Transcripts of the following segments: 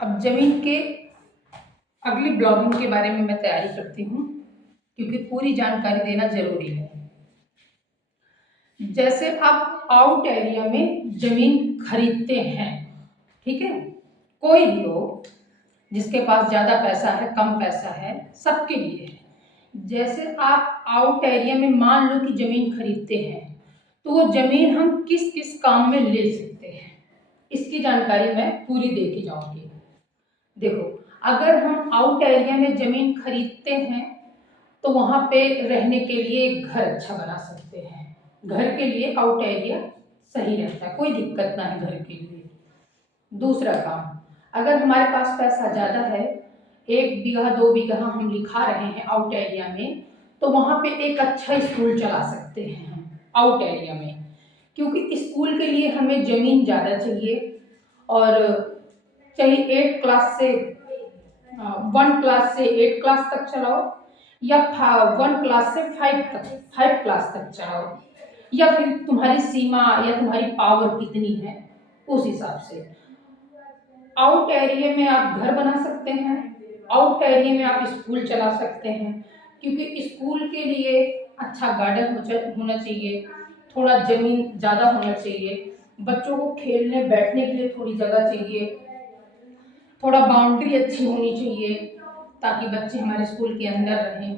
अब ज़मीन के अगली ब्लॉगिंग के बारे में मैं तैयारी करती हूँ, क्योंकि पूरी जानकारी देना ज़रूरी है। जैसे आप आउट एरिया में ज़मीन खरीदते हैं, ठीक है, कोई भी हो, जिसके पास ज़्यादा पैसा है कम पैसा है, सबके लिए है। जैसे आप आउट एरिया में मान लो कि ज़मीन खरीदते हैं, तो वो ज़मीन हम किस किस काम में ले सकते हैं, इसकी जानकारी मैं पूरी दे के जाऊँगी। देखो, अगर हम आउट एरिया में ज़मीन खरीदते हैं तो वहाँ पे रहने के लिए एक घर अच्छा बना सकते हैं। घर के लिए आउट एरिया सही रहता है, कोई दिक्कत ना है घर के लिए। दूसरा काम, अगर हमारे पास पैसा ज़्यादा है, 1 बीघा 2 बीघा हम लिखा रहे हैं आउट एरिया में, तो वहाँ पे एक अच्छा स्कूल चला सकते हैं हम आउट एरिया में, क्योंकि स्कूल के लिए हमें ज़मीन ज़्यादा चाहिए। और चाहे 8 क्लास से 1 क्लास से 8 क्लास तक चलाओ, या 1 क्लास से 5 क्लास तक चलाओ, या फिर तुम्हारी सीमा या तुम्हारी पावर कितनी है उस हिसाब से। आउट एरिया में आप घर बना सकते हैं, आउट एरिया में आप स्कूल चला सकते हैं, क्योंकि स्कूल के लिए अच्छा गार्डन होना चाहिए, थोड़ा ज़मीन ज़्यादा होना चाहिए, बच्चों को खेलने बैठने के लिए थोड़ी जगह चाहिए, थोड़ा बाउंड्री अच्छी होनी चाहिए ताकि बच्चे हमारे स्कूल के अंदर रहें।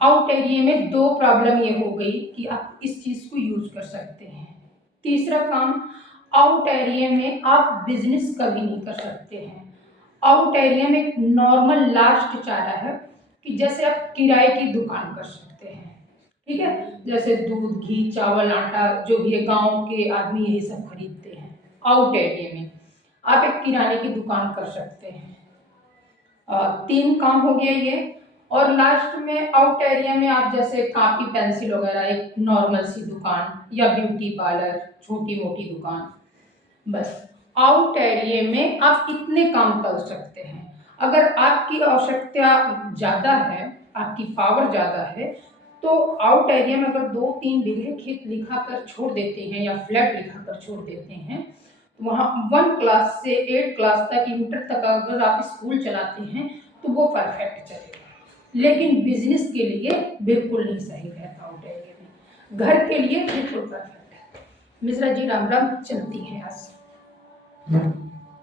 आउट एरिया में 2 प्रॉब्लम ये हो गई कि आप इस चीज़ को यूज़ कर सकते हैं। तीसरा काम, आउट एरिया में आप बिजनेस कभी नहीं कर सकते हैं। आउट एरिया में एक नॉर्मल लास्ट चारा है कि जैसे आप किराए की दुकान कर सकते हैं, ठीक है, जैसे दूध घी चावल आटा जो भी है, गांव के आदमी यही सब खरीदते हैं। आउट एरिया में आप एक किराने की दुकान कर सकते हैं। 3 काम हो गया ये। और लास्ट में आउट एरिया में आप जैसे कॉपी पेंसिल वगैरह एक नॉर्मल सी दुकान, या ब्यूटी पार्लर छोटी मोटी दुकान, बस आउट एरिया में आप इतने काम कर सकते हैं। अगर आपकी आवश्यकता ज़्यादा है, आपकी पावर ज़्यादा है, तो आउट एरिया में अगर 2-3 बीघे खेत लिखा कर छोड़ देते हैं या फ्लैट लिखा कर छोड़ देते हैं, वहाँ 1 क्लास से 8 क्लास तक, इंटर तक अगर आप स्कूल चलाते हैं तो वो परफेक्ट चलेगा। लेकिन बिजनेस के लिए बिल्कुल नहीं सही रहता आउट एरिया में, घर के लिए बिल्कुल परफेक्ट है। मिश्रा जी राम राम, चलती हैं आज।